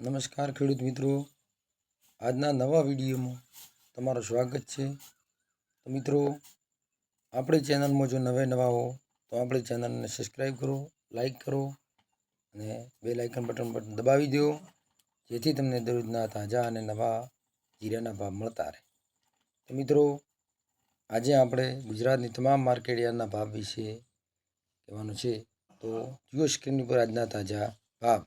નમસ્કાર ખેડૂત મિત્રો, આજના નવા વિડીયોમાં તમારું સ્વાગત છે। તો મિત્રો, આપણી ચેનલમાં જો નવા હો તો આપણી ચેનલને સબસ્ક્રાઈબ કરો, લાઈક કરો અને બેલ આઇકન બટન પર દબાવી દો, જેથી તમને દરરોજના તાજા અને નવા જીરાના ભાવ મળતા રહે। તો મિત્રો, આજે આપણે ગુજરાતની તમામ માર્કેટયાર્ડના ભાવ વિશે કહેવાનું છે। તો જુઓ સ્ક્રીન પર આજના તાજા ભાવ।